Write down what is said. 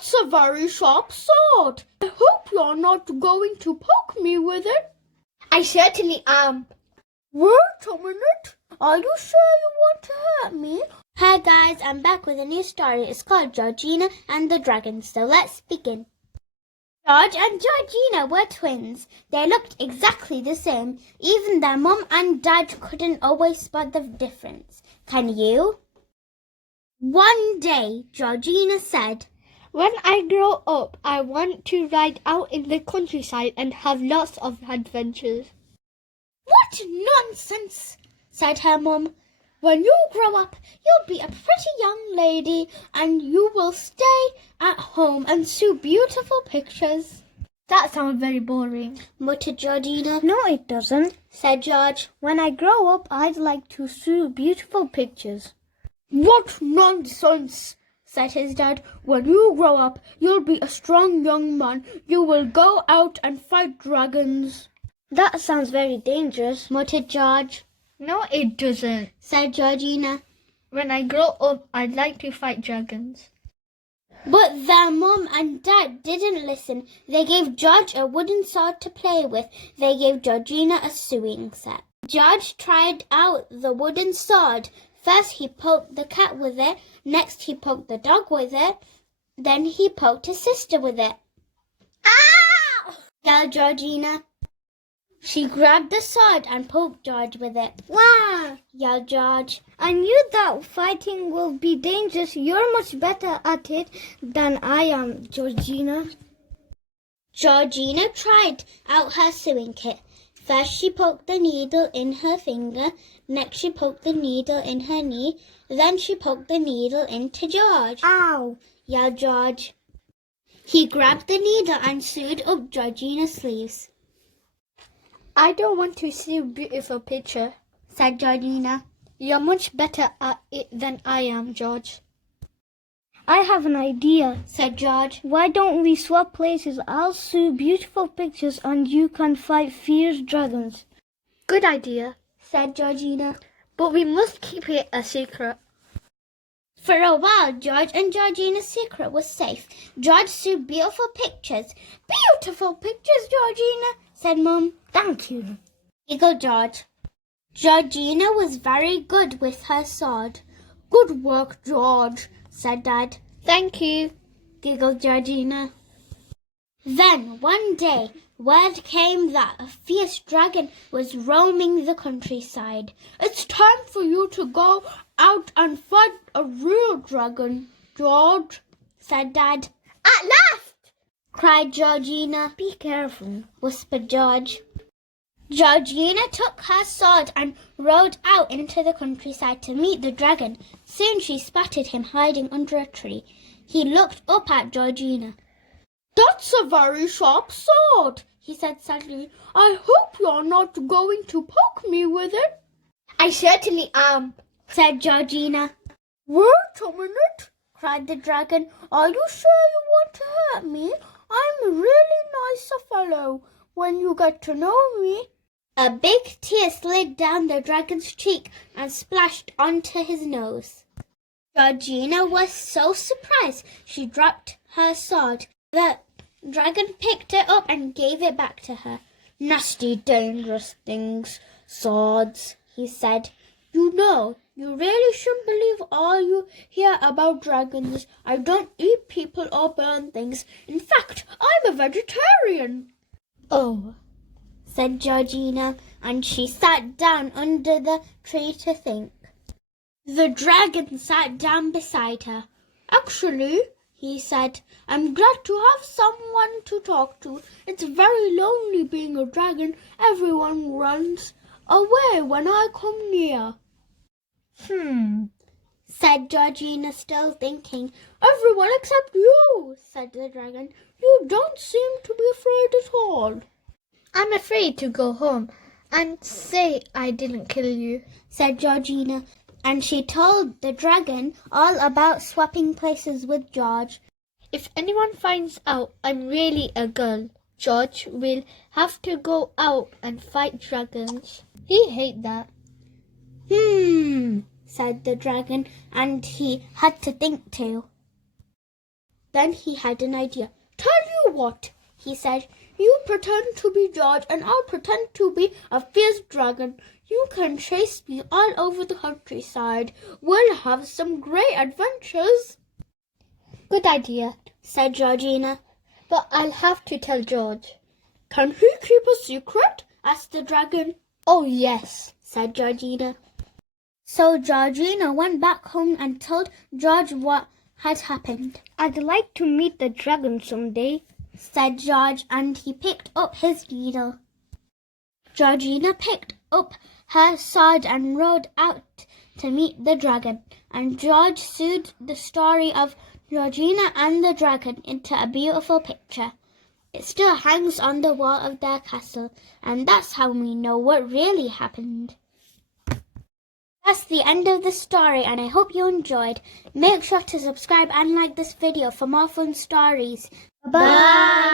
That's a very sharp sword. I hope you're not going to poke me with it. I certainly am. Wait a minute. Are you sure you want to hurt me? Hi guys, I'm back with a new story. It's called Georgina and the Dragon. So let's begin. George and Georgina were twins. They looked exactly the same. Even their mum and dad couldn't always spot the difference. Can you? One day, Georgina said, When I grow up, I want to ride out in the countryside and have lots of adventures. What nonsense, said her mum. When you grow up, you'll be a pretty young lady and you will stay at home and sew beautiful pictures. That sounds very boring, muttered Georgina. No, it doesn't, said George. When I grow up, I'd like to sew beautiful pictures. What nonsense, said his dad. When you grow up, you'll be a strong young man. You will go out and fight dragons. That sounds very dangerous, muttered George. No, it doesn't, said Georgina. When I grow up, I'd like to fight dragons. But their mum and dad didn't listen. They gave George a wooden sword to play with. They gave Georgina a sewing set. George tried out the wooden sword. First he poked the cat with it. Next he poked the dog with it. Then he poked his sister with it. Ow! yelled Georgina. She grabbed the sword and poked George with it. Wow! yelled George. I knew that fighting will be dangerous. You're much better at it than I am, Georgina. Georgina tried out her sewing kit. First she poked the needle in her finger. Next she poked the needle in her knee. Then she poked the needle into George. Ow! yelled George. He grabbed the needle and sewed up Georgina's sleeves. I don't want to see a beautiful picture, said Georgina. You're much better at it than I am, George. I have an idea, said George. Why don't we swap places? I'll sew beautiful pictures and you can fight fierce dragons. Good idea, said Georgina. But we must keep it a secret. For a while, George and Georgina's secret was safe. George sewed beautiful pictures. Beautiful pictures, Georgina, said Mum. Thank you, giggled George. Georgina was very good with her sword. Good work, George, said Dad. Thank you, giggled Georgina. Then, one day, word came that a fierce dragon was roaming the countryside. It's time for you to go out and fight a real dragon, George, said Dad. At last! cried Georgina. Be careful, whispered George. Georgina took her sword and rode out into the countryside to meet the dragon. Soon she spotted him hiding under a tree. He looked up at Georgina. That's a very sharp sword, he said sadly. I hope you're not going to poke me with it. I certainly am, said Georgina. Wait a minute, cried the dragon. Are you sure you want to hurt me? I'm a really nice fellow when you get to know me. A big tear slid down the dragon's cheek and splashed onto his nose. Georgina was so surprised she dropped her sword. The dragon picked it up and gave it back to her. Nasty, dangerous things, swords, he said. You know, you really shouldn't believe all you hear about dragons. I don't eat people or burn things. In fact, I'm a vegetarian. Oh, said Georgina, and she sat down under the tree to think. The dragon sat down beside her. Actually, he said, I'm glad to have someone to talk to. It's very lonely being a dragon. Everyone runs away when I come near. said Georgina, still thinking. Everyone except you, said the dragon. You don't seem to be afraid at all. I'm afraid to go home and say I didn't kill you, said Georgina, and she told the dragon all about swapping places with George. If anyone finds out I'm really a girl, George will have to go out and fight dragons. He hates that. Said the dragon, and he had to think too. Then he had an idea. Tell you what, he said. You pretend to be George and I'll pretend to be a fierce dragon. You can chase me all over the countryside. We'll have some great adventures. Good idea, said Georgina. but I'll have to tell George. Can he keep a secret? Asked the dragon. Oh, yes, said Georgina. So Georgina went back home and told George what had happened. I'd like to meet the dragon someday, said George, and he picked up his needle. Georgina picked up her sword and rode out to meet the dragon, and George sewed the story of Georgina and the dragon into a beautiful picture. It still hangs on the wall of their castle, and that's how we know what really happened. That's the end of the story, and I hope you enjoyed. Make sure to subscribe and like this video for more fun stories. Bye!